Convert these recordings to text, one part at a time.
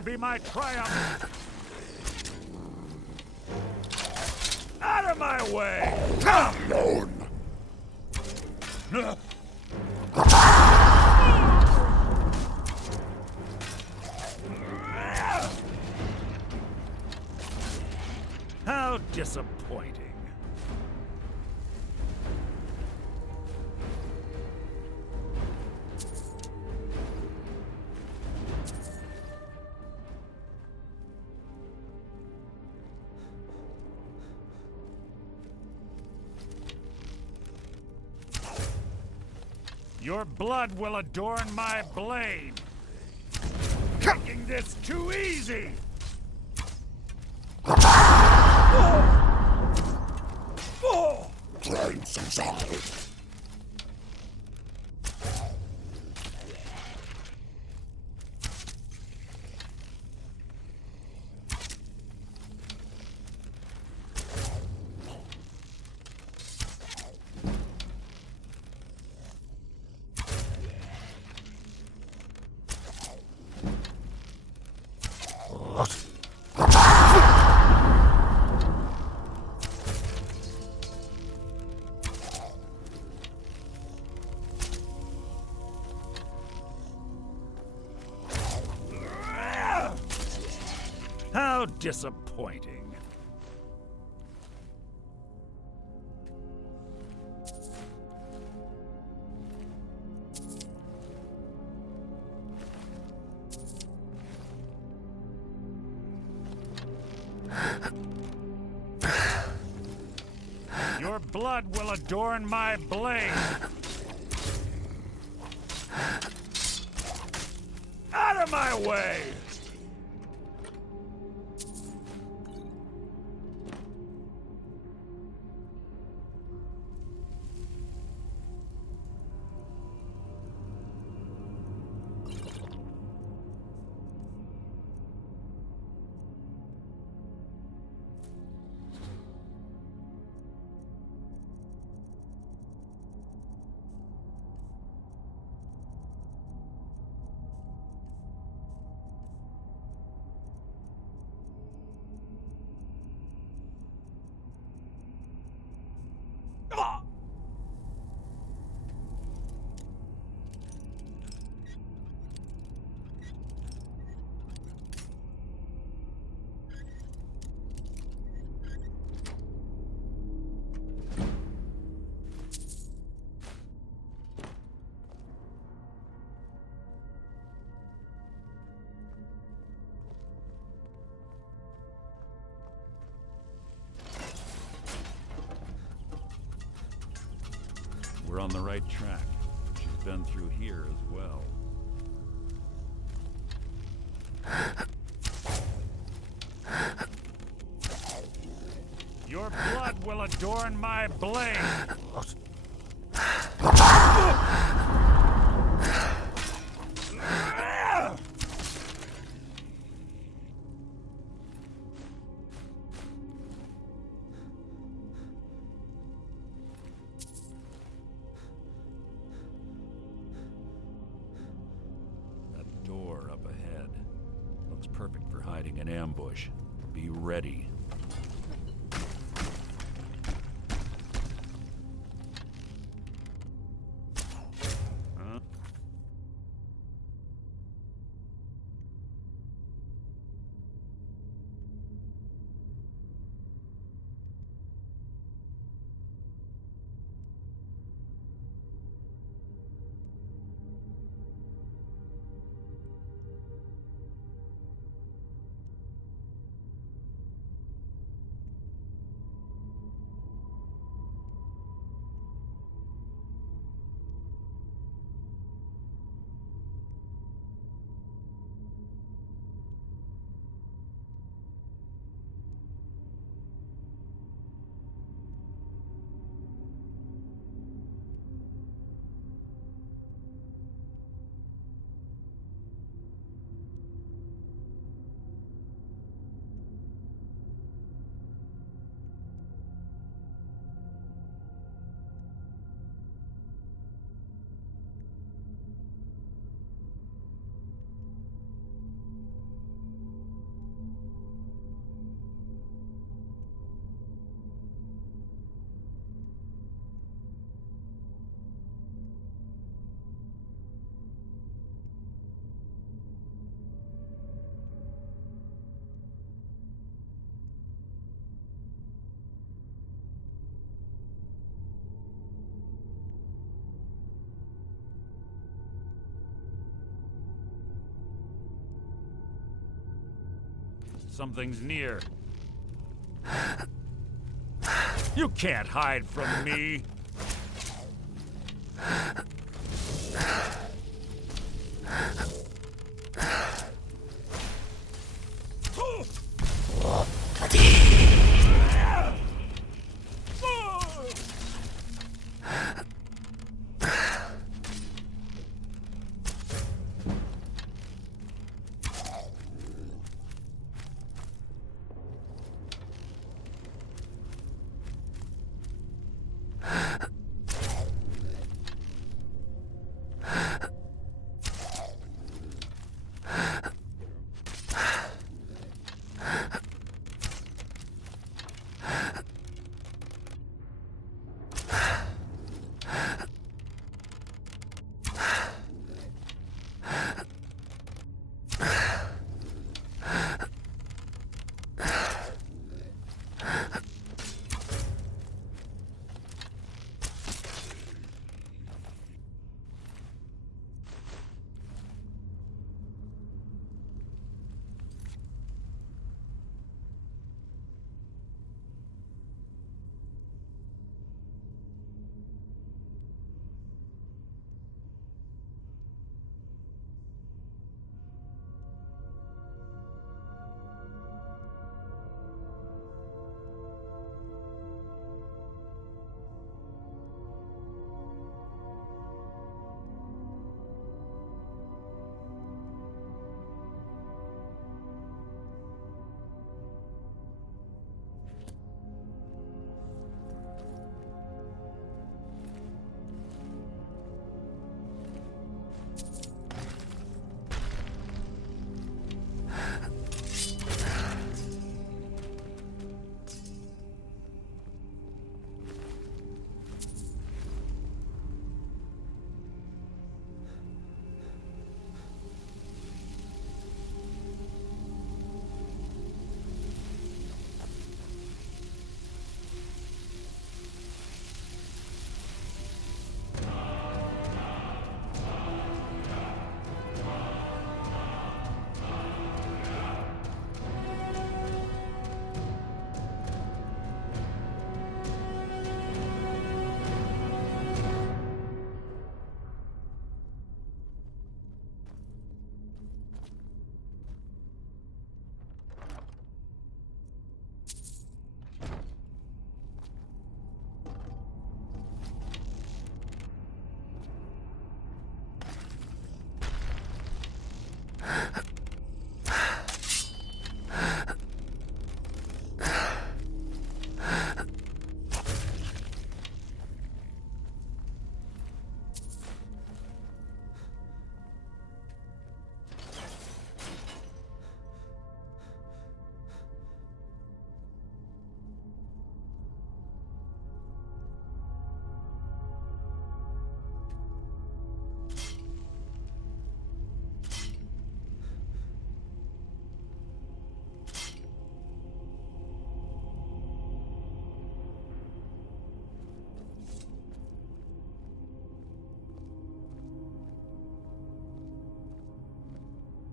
will be my triumph! Out of my way! Come on! How disappointing. Your blood will adorn my blade. Making this too easy. Claim society. How disappointing. Your blood will adorn my blade. Out of my way! We're on the right track. She's been through here as well. Your blood will adorn my blade! Door up ahead. Looks perfect for hiding an ambush. Be ready. Huh? something's near. You can't hide from me!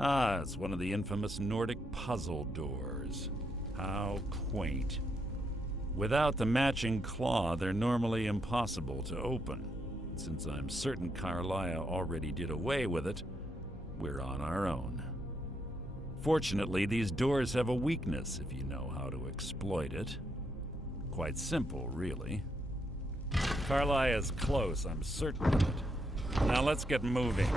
Ah, it's one of the infamous Nordic puzzle doors. How quaint. Without the matching claw, they're normally impossible to open. Since I'm certain Karliah already did away with it, we're on our own. Fortunately, these doors have a weakness if you know how to exploit it. Quite simple, really. Karliah's close, I'm certain of it. Now let's get moving.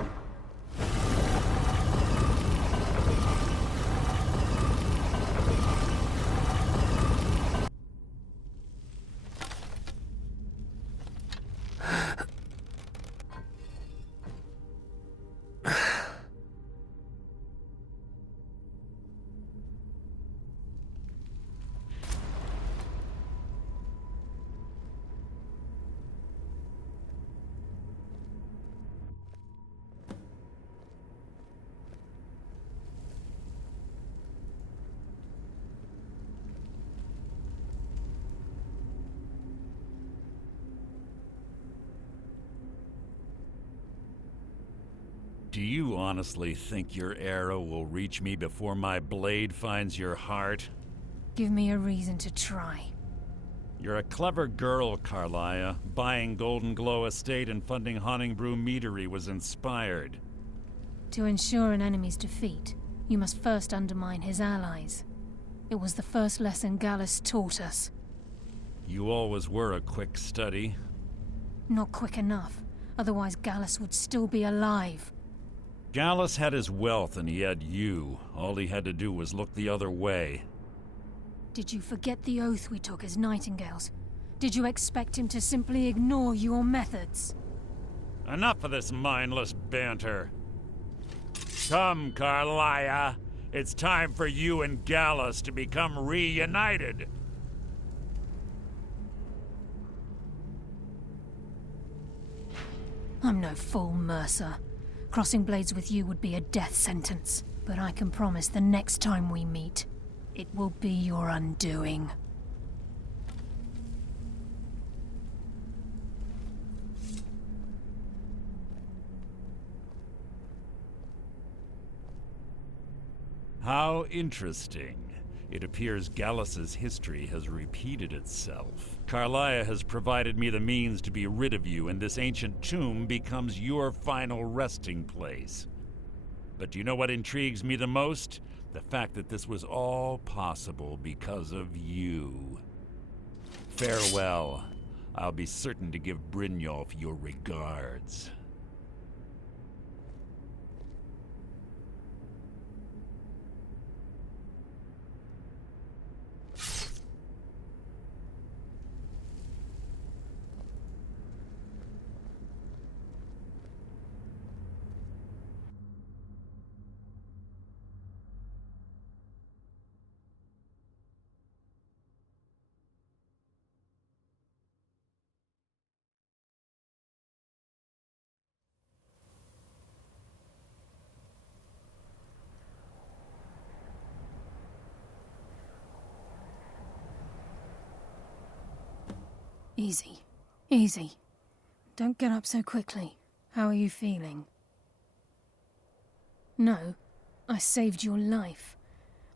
Do you honestly think your arrow will reach me before my blade finds your heart? Give me a reason to try. You're a clever girl, Karliah. Buying Golden Glow Estate and funding Haunting Brew Meadery was inspired. To ensure an enemy's defeat, you must first undermine his allies. It was the first lesson Gallus taught us. You always were a quick study. Not quick enough, otherwise Gallus would still be alive. Gallus had his wealth and he had you. All he had to do was look the other way. Did you forget the oath we took as Nightingales? Did you expect him to simply ignore your methods? Enough of this mindless banter. Come, Karliah. It's time for you and Gallus to become reunited. I'm no fool, Mercer. Crossing blades with you would be a death sentence. But I can promise the next time we meet, it will be your undoing. How interesting. It appears Gallus's history has repeated itself. Karliah has provided me the means to be rid of you, and this ancient tomb becomes your final resting place. But do you know what intrigues me the most? The fact that this was all possible because of you. Farewell. I'll be certain to give Brynjolf your regards. Easy. Easy. Don't get up so quickly. How are you feeling? No, I saved your life.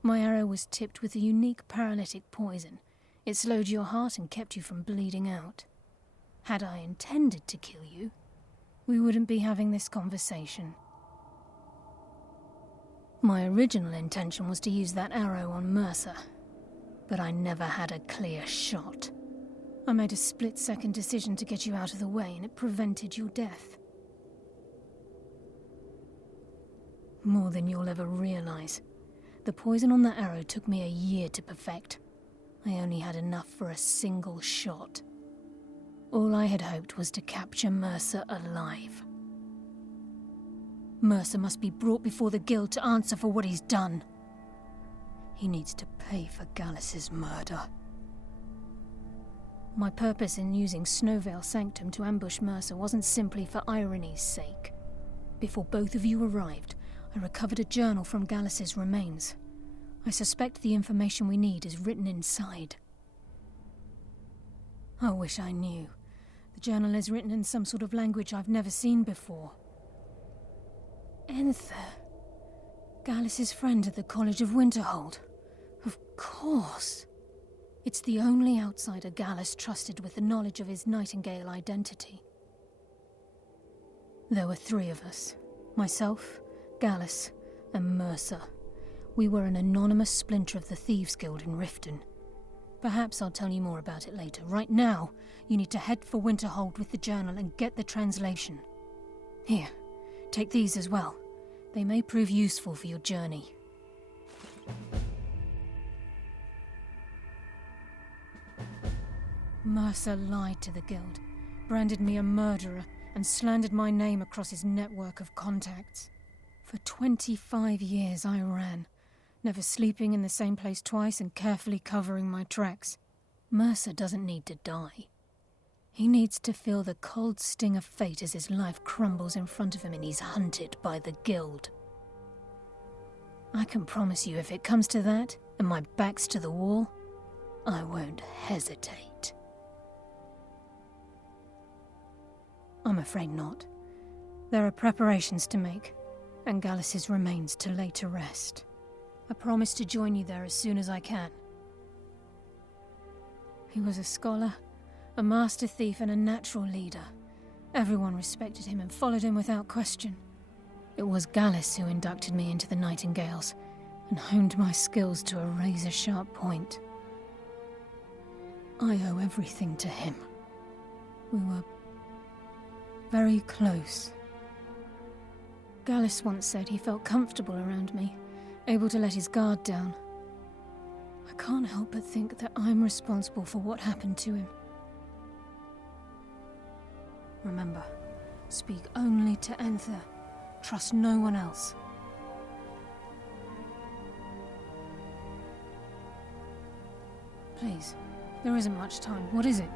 My arrow was tipped with a unique paralytic poison. It slowed your heart and kept you from bleeding out. Had I intended to kill you, we wouldn't be having this conversation. My original intention was to use that arrow on Mercer, but I never had a clear shot. I made a split-second decision to get you out of the way, and it prevented your death. More than you'll ever realize. The poison on that arrow took me a year to perfect. I only had enough for a single shot. All I had hoped was to capture Mercer alive. Mercer must be brought before the Guild to answer for what he's done. He needs to pay for Gallus's murder. My purpose in using Snowvale Sanctum to ambush Mercer wasn't simply for irony's sake. Before both of you arrived, I recovered a journal from Gallus's remains. I suspect the information we need is written inside. I wish I knew. The journal is written in some sort of language I've never seen before. Enther. Gallus's friend at the College of Winterhold. Of course. It's the only outsider Gallus trusted with the knowledge of his Nightingale identity. There were 3 of us. Myself, Gallus, and Mercer. We were an anonymous splinter of the Thieves Guild in Riften. Perhaps I'll tell you more about it later. Right now, you need to head for Winterhold with the journal and get the translation. Here, take these as well. They may prove useful for your journey. Mercer lied to the Guild, branded me a murderer, and slandered my name across his network of contacts. For 25 years I ran, never sleeping in the same place twice and carefully covering my tracks. Mercer doesn't need to die. He needs to feel the cold sting of fate as his life crumbles in front of him and he's hunted by the Guild. I can promise you if it comes to that, and my back's to the wall, I won't hesitate. I'm afraid not. There are preparations to make. and Gallus's remains to lay to rest. I promise to join you there as soon as I can. He was a scholar, a master thief, and a natural leader. Everyone respected him and followed him without question. It was Gallus who inducted me into the Nightingales and honed my skills to a razor-sharp point. I owe everything to him. We were very close. Gallus once said he felt comfortable around me, able to let his guard down. I can't help but think that I'm responsible for what happened to him. Remember, speak only to Enther. Trust no one else. Please, there isn't much time. What is it?